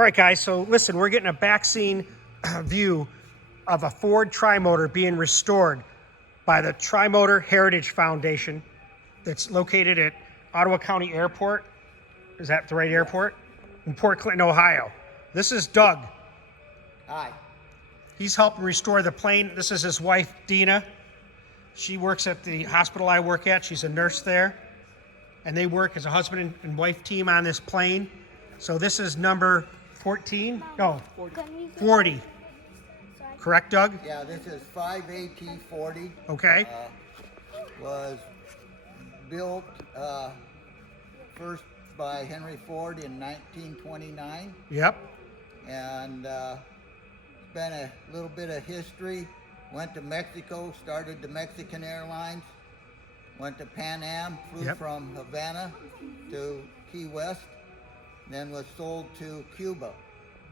All right, guys, so listen, we're getting a back scene view of a Ford Tri-Motor being restored by the Tri-Motor Heritage Foundation that's located at Ottawa County Airport. Is that the right airport? In Port Clinton, Ohio. This is Doug. Hi. He's helping restore the plane. This is his wife, Deena. She works at the hospital I work at. She's a nurse there. And they work as a husband and wife team on this plane. So this is number 14? No, 40. Correct, Doug? Yeah, this is 5AT40. Okay. Was built first by Henry Ford in 1929. Yep. And it's been a little bit of history. Went to Mexico, started the Mexican Airlines. Went to Pan Am, flew from Havana to Key West. Then was sold to Cuba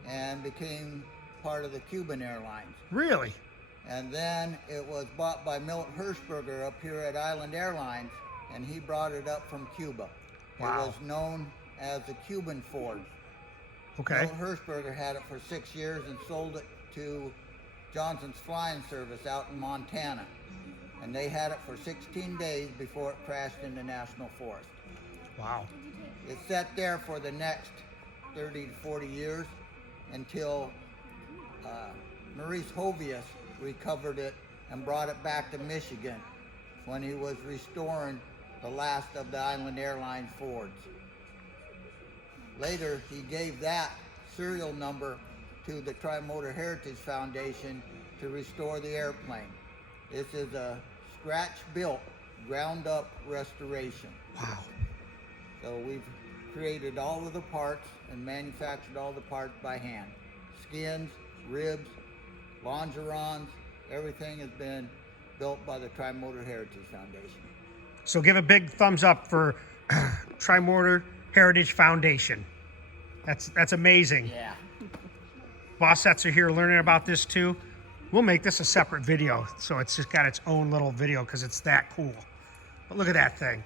and became part of the Cuban Airlines. Really? And then it was bought by Milt Hirschberger up here at Island Airlines, and he brought it up from Cuba. Wow. It was known as the Cuban Ford. Okay. Milt Hirschberger had it for 6 years and sold it to Johnson's Flying Service out in Montana. And they had it for 16 days before it crashed into National Forest. Wow. It sat there for the next 30 to 40 years until Maurice Hovius recovered it and brought it back to Michigan when he was restoring the last of the Island Airlines Fords. Later, he gave that serial number to the Tri-Motor Heritage Foundation to restore the airplane. This is a scratch-built, ground-up restoration. Wow. So we've created all of the parts and manufactured all the parts by hand. Skins, ribs, longerons, everything has been built by the Tri-Motor Heritage Foundation. So give a big thumbs up for Tri-Motor Heritage Foundation. That's amazing. Yeah. Boss sets are here learning about this too. We'll make this a separate video, so it's just got its own little video because it's that cool. But look at that thing.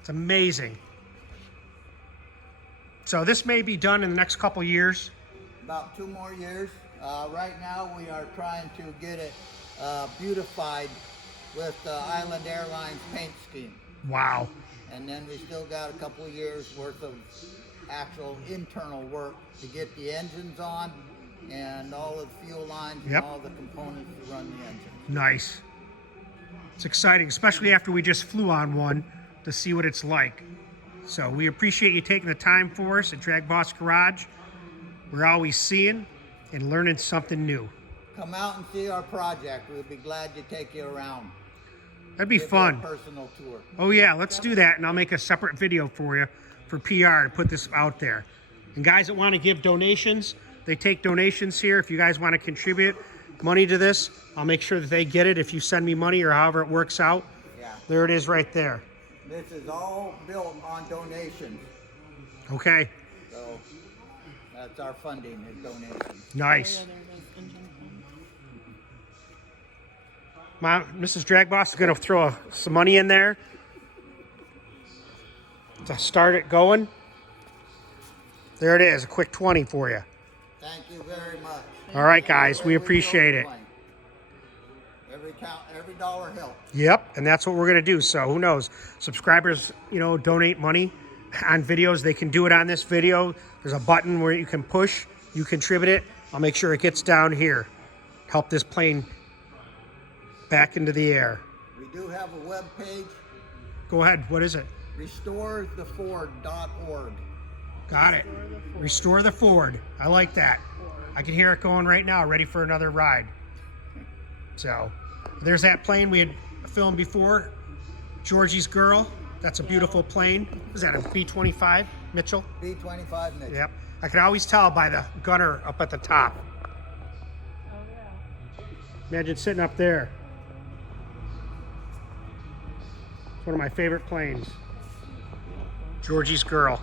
It's amazing. So this may be done in the next couple years. About 2 more years. Right now we are trying to get it beautified with the Island Airlines paint scheme. Wow. And then we still got a couple of years worth of actual internal work to get the engines on and all of the fuel lines and all the components to run the engines. Nice. It's exciting, especially after we just flew on one to see what it's like. So we appreciate you taking the time for us at DragBoss Garage. We're always seeing and learning something new. Come out and see our project. We'll be glad to take you around. That'd be fun. Give you a personal tour. Oh yeah, let's do that, and I'll make a separate video for you for PR to put this out there. And guys that want to give donations, they take donations here. If you guys want to contribute money to this, I'll make sure that they get it if you send me money or however it works out. Yeah. There it is right there. This is all built on donations. Okay. So that's our funding is donations. Nice. Mrs. DragBoss is going to throw some money in there to start it going. There it is, a quick 20 for you. Thank you very much. All right, guys, we appreciate it. Every dollar helps. Yep, and that's what we're going to do. So who knows? Subscribers, donate money on videos. They can do it on this video. There's a button where you can push. You contribute it. I'll make sure it gets down here. Help this plane back into the air. We do have a web page. Go ahead. What is it? RestoreTheFord.org. Got it. Restore the Ford. I like that. I can hear it going right now, ready for another ride. So there's that plane we had filmed before, Georgie's Girl. That's a beautiful plane. Is that a B-25, Mitchell? B-25 Mitchell. Yep. I can always tell by the gunner up at the top. Oh, yeah. Imagine sitting up there. It's one of my favorite planes. Georgie's Girl.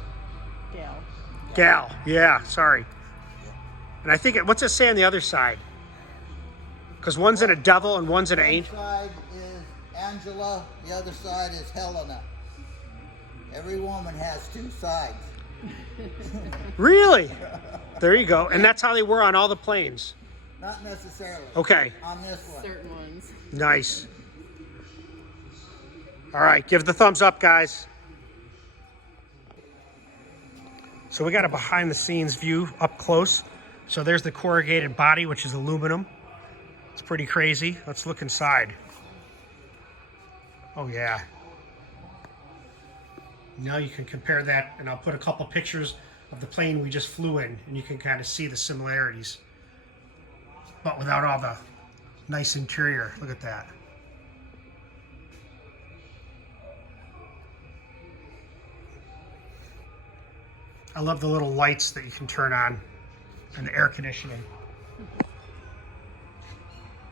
Gal. Yeah, sorry. And I think, what's it say on the other side? Because one's in a devil and one's in an angel. One side is Angela, the other side is Helena. Every woman has 2 sides. Really? There you go. And that's how they were on all the planes. Not necessarily. Okay. On this one. Certain ones. Nice. All right, give the thumbs up, guys. So we got a behind the scenes view up close. So there's the corrugated body, which is aluminum. It's pretty crazy. Let's look inside. Oh yeah. Now you can compare that, and I'll put a couple pictures of the plane we just flew in, and you can kind of see the similarities. But without all the nice interior. Look at that. I love the little lights that you can turn on and the air conditioning.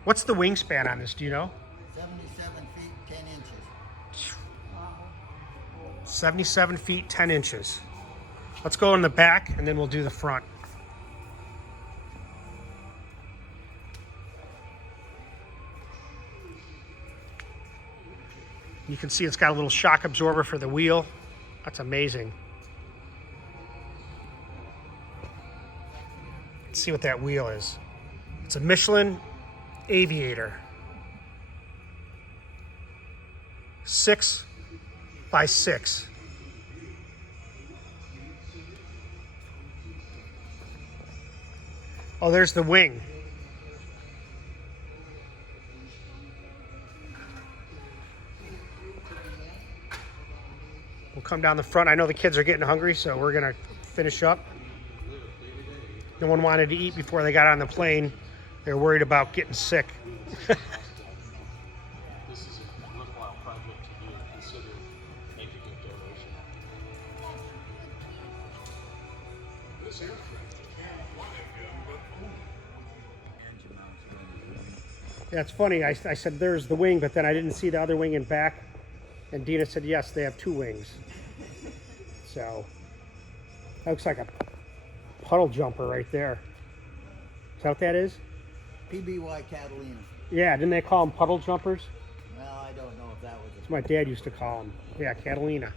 What's the wingspan on this, do you know? 77 feet, 10 inches. 77 feet, 10 inches. Let's go in the back and then we'll do the front. You can see it's got a little shock absorber for the wheel. That's amazing. Let's see what that wheel is. It's a Michelin Aviator. 6x6. Oh, there's the wing. We'll come down the front. I know the kids are getting hungry, so we're gonna finish up. No one wanted to eat before they got on the plane. They were worried about getting sick. This is a worthwhile project to do. Consider making a donation. This aircraft can't fly again, but Yeah, it's funny. I said there's the wing, but then I didn't see the other wing in back. And Deena said, yes, they have two wings. So, that looks like a puddle jumper right there. Is that what that is? PBY Catalina. Yeah, didn't they call them puddle jumpers? Well, I don't know if that was That's what my dad used to call them. Yeah, Catalina.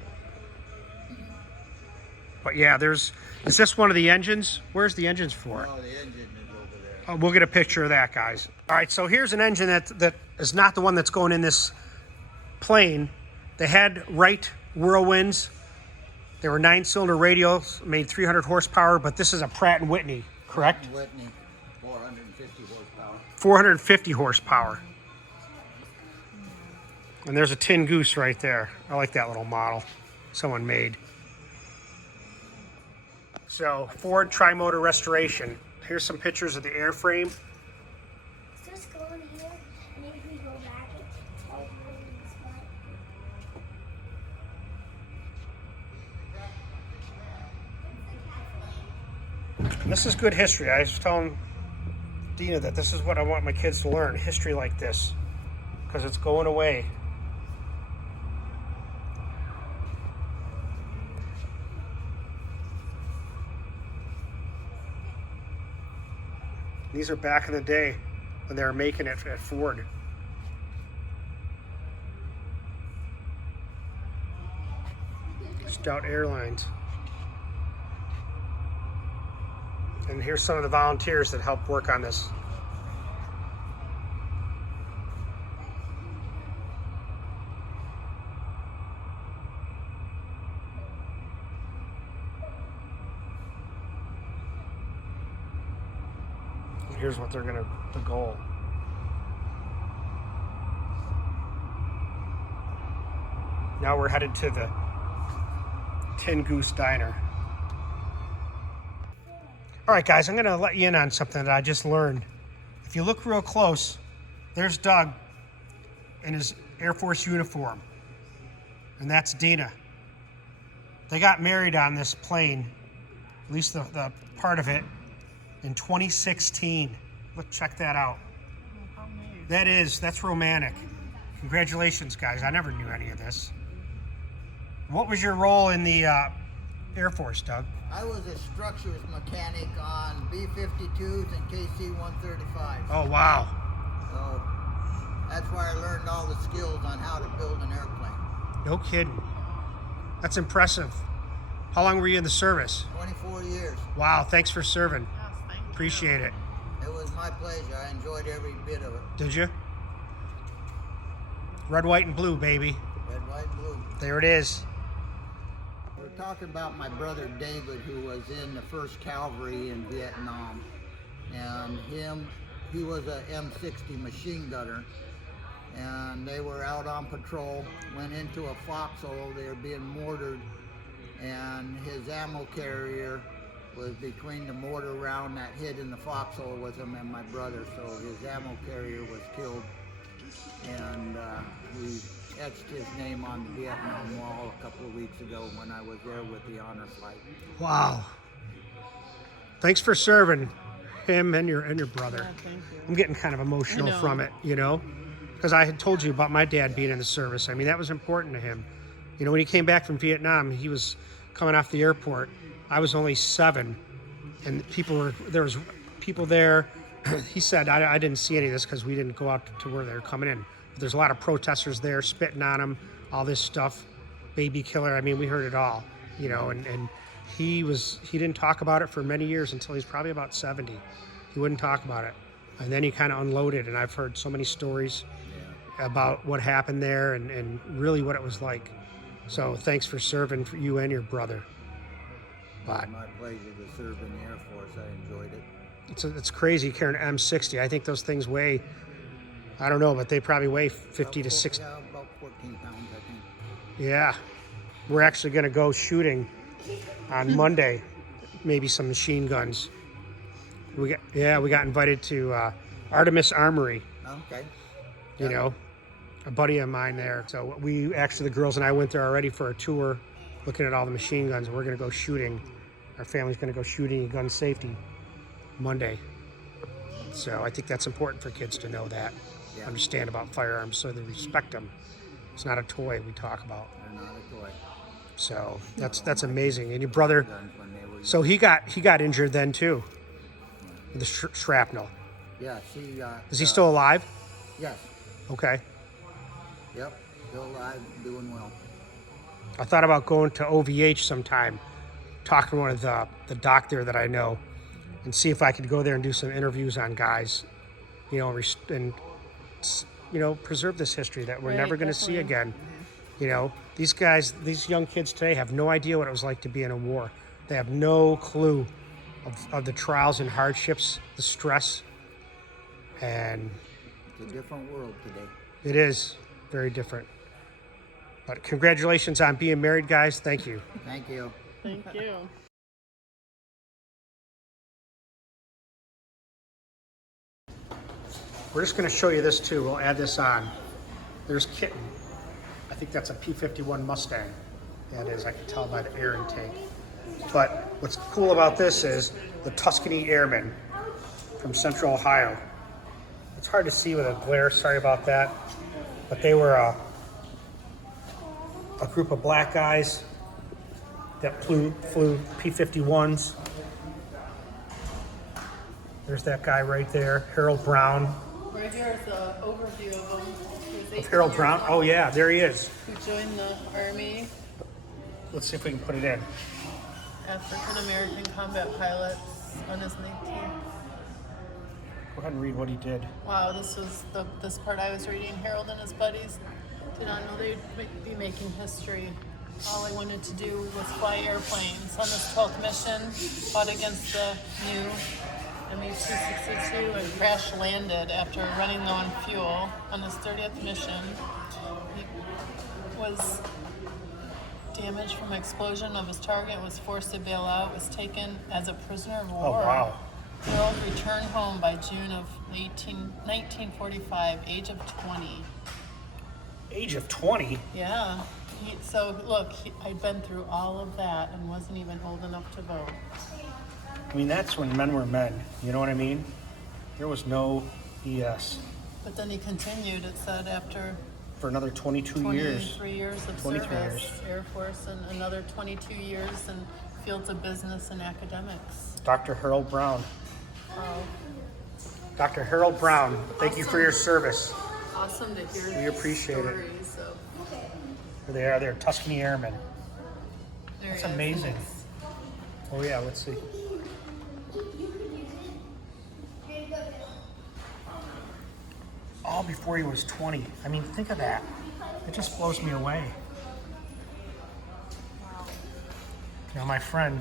But yeah, is this one of the engines? Where's the engines for? Oh, the engine is over there. Oh, we'll get a picture of that, guys. All right, so here's an engine that is not the one that's going in this plane. They had Wright Whirlwinds. They were 9-cylinder radials, made 300 horsepower, but this is a Pratt & Whitney, correct? Whitney, 450 horsepower. 450 horsepower. And there's a tin Goose right there. I like that little model someone made. So, Ford tri-motor restoration. Here's some pictures of the airframe. Just go in here, and if we go back, it's all really smart. And this is good history. I was telling Deena that this is what I want my kids to learn, history like this, because it's going away. These are back in the day when they were making it at Ford. Stout Airlines. And here's some of the volunteers that helped work on this. And here's what they're the goal. Now we're headed to the Tin Goose Diner. All right, guys, I'm going to let you in on something that I just learned. If you look real close, there's Doug in his Air Force uniform, and that's Deena. They got married on this plane, at least the part of it, in 2016. Look, check that out. That's romantic. Congratulations, guys. I never knew any of this. What was your role in the Air Force, Doug? I was a structures mechanic on B-52s and KC-135. Oh, wow. So that's where I learned all the skills on how to build an airplane. No kidding. That's impressive. How long were you in the service? 24 years. Wow, thanks for serving. Yes, thank you. Appreciate it. It was my pleasure. I enjoyed every bit of it. Did you? Red, white, and blue, baby. Red, white, and blue. There it is. We're talking about my brother David, who was in the 1st Cavalry in Vietnam. And he was a M60 machine gunner. And they were out on patrol, went into a foxhole. They were being mortared. And his ammo carrier was between the mortar round that hit in the foxhole with him and my brother. So his ammo carrier was killed. And we etched his name on the Vietnam Wall a couple of weeks ago when I was there with the honor flight. Wow. Thanks for serving him and your brother. Oh, thank you. I'm getting kind of emotional I know. from it, you know, because I had told you about my dad being in the service. I mean, that was important to him. You know, when he came back from Vietnam, he was coming off the airport. I was only 7, and there was people there. He said, I didn't see any of this because we didn't go out to where they were coming in. But there's a lot of protesters there spitting on him, all this stuff, baby killer. I mean, we heard it all, you know, and he didn't talk about it for many years until he's probably about 70. He wouldn't talk about it. And then he kind of unloaded, and I've heard so many stories about what happened there and really what it was like. So thanks for serving for you and your brother. But My pleasure to serve in the Air Force. I enjoyed it. it's crazy carrying an M60. I think those things weigh, I don't know, but they probably weigh 50 to 60. Yeah, about 14 pounds, I think. Yeah. We're actually going to go shooting on Monday, maybe some machine guns. We got invited to Artemis Armory, Okay. you know, a buddy of mine there. So we actually, the girls and I went there already for a tour, looking at all the machine guns. We're going to go shooting. Our family's going to go shooting gun safety Monday. So I think that's important for kids to know that, Yeah. understand about firearms so they respect them. It's not a toy we talk about. They're not a toy. So that's amazing. And your brother, Guns when they were so he got injured then too, with the shrapnel. Yeah, she got... Is he still alive? Yes. Okay. Yep. Still alive, doing well. I thought about going to OVH sometime, talking to one of the doctor that I know, and see if I could go there and do some interviews on guys, you know, and you know, preserve this history that we're Right, never going to see definitely. again. You know, these guys, these young kids today have no idea what it was like to be in a war. They have no clue of the trials and hardships, the stress, and It's a different world today. it is very different. But congratulations on being married, guys. Thank you. Thank you. Thank you. We're just going to show you this too. We'll add this on. There's Kitten. I think that's a P-51 Mustang. Yeah, it is. I can tell by the air intake. But what's cool about this is the Tuscany Airmen from Central Ohio. It's hard to see with a glare. Sorry about that. But they were a group of black guys that flew P-51s. There's that guy right there, Harold Brown. Right here is an overview of him. He was 18 Harold years Brown. old, Oh yeah, there he is. Who joined the Army. Let's see if we can put it in. African American combat pilots on his 19th. Go ahead and read what he did. Wow, this was this part I was reading. Harold and his buddies did not know they'd be making history. All they wanted to do was fly airplanes. On his 12th mission, fought against the new ME-262 and crash landed after running low on fuel. On his 30th mission, he was damaged from explosion of his target, was forced to bail out, was taken as a prisoner of war. Oh wow. Harold returned home by June of 1945, age of 20. Age of 20. Yeah. I'd been through all of that and wasn't even old enough to vote. I mean, that's when men were men. You know what I mean? There was no BS. But then he continued, it said, after For another 22 years. 23 years of 23 service, years. Air Force, and another 22 years in fields of business and academics. Dr. Harold Brown. Wow. Dr. Harold Brown, thank you for your service. Awesome to hear We appreciate it. stories of There they are. They're Tuscany Airmen. There That's he is. amazing. Oh yeah, let's see. All before he was 20. I mean, think of that. It just blows me away. Now my friend,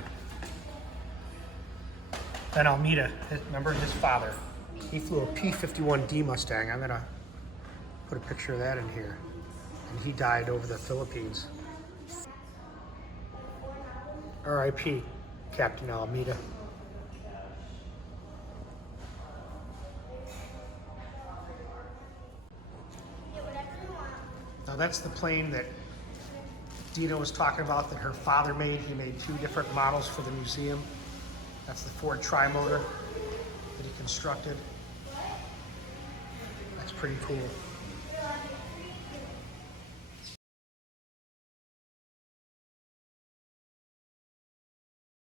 Ben Almeida, remember his father, he flew a P-51D Mustang. I'm gonna put a picture of that in here. And he died over the Philippines. R.I.P. Captain Almeida. Now that's the plane that Deena was talking about that her father made. He made 2 different models for the museum. That's the Ford Trimotor that he constructed. That's pretty cool.